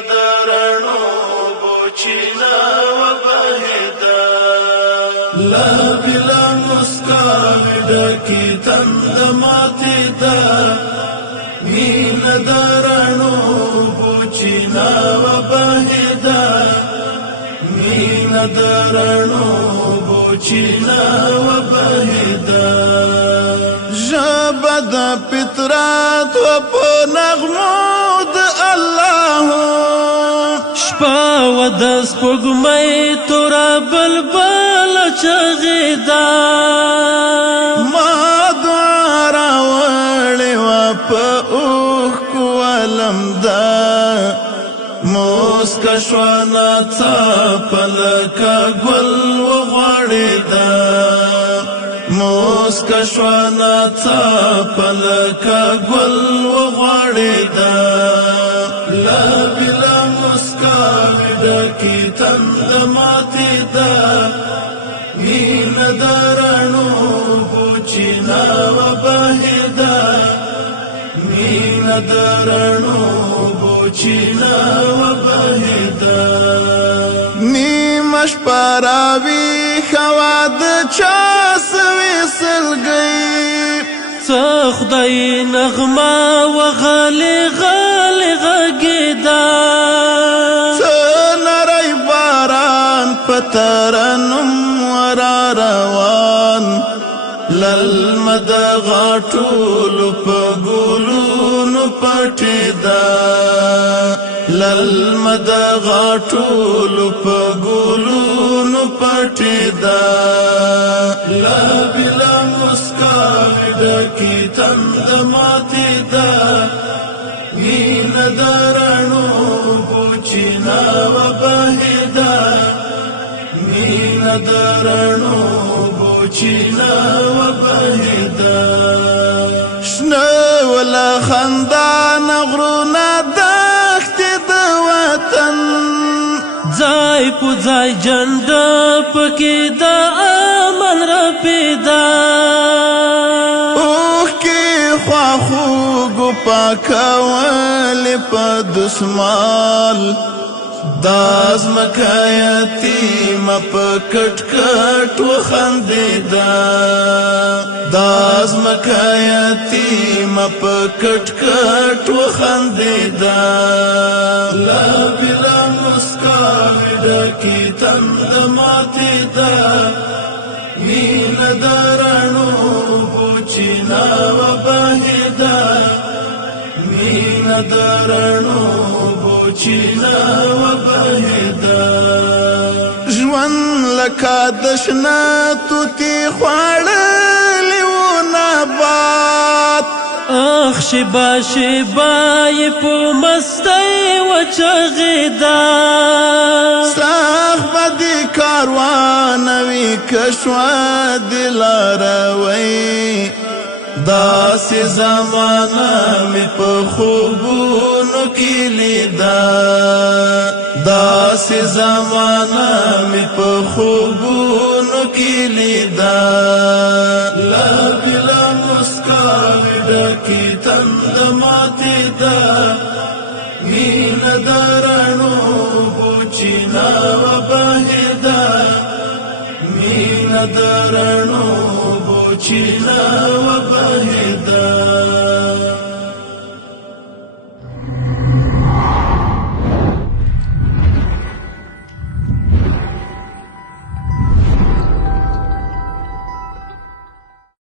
درنو بوچینا و بهدا لا بلا مسکاوی ډکی تند ماتی دا مین درنو بوچینا و بهدا مین درنو بوچینا و بهدا جبد پترات و په نغمو د الله شپه و د سپوږمۍ تورا بلبل چغېدا ما دعا راوړې وه په اوښکو ولمده موسکه شوه ناڅاپه لکه ګل وغوړېده موسکه شوه ناڅاپه لکه ګل وغوړېده لا بلا مسکاوې ډکې تنده ماتې ده مینه د رڼو بوچینا وبهېده مینه د رڼو بوچینا وبهېده نیمه شپه راویښه وه د چا سوې سلګۍ څه خدای نغمه و غلې غلې غږېده څه نری باران په ترنم ورا روان للمه د غاټولو په ګلونو پټېده للمه د غاټولو په ګلونو پټېده لا بلا مسکاوې ډکې تنده ماتې ده مینه د رڼو بوچینا وبهېده مینه د رڼو بوچینا وبهېده شنه وله خندانه غرونه دښتې د وطن ځای په ځای جنډه پکې د امن رپېده اوښکې خواخوږو پاکولې په دسمال دا ځمکه یتیمه په کټ کټ وخندېده دا ځمکه یتیمه په کټ کټ وخندېده لا بلا مسکاوې ډکې تنده ماتې ده مینه د رڼو بوچینا وبهېده مینه د رڼو بوچینا وبهېده ژوند لکه د شنه توتې خوړلی و نبات اخ شیبه شیبه یې په مستۍ وچغېده سخت به دې کاروان وي که شوه دې لاروی داسې زمانه مې په خوبونو کې لیده داسې زمانه مې په خوبونو کې لیده لا بلا مسکاوې ډکې تنده ماتې ده مینه د رڼو بوچینا وبهېده مینه د رڼو بوچینا وبهېده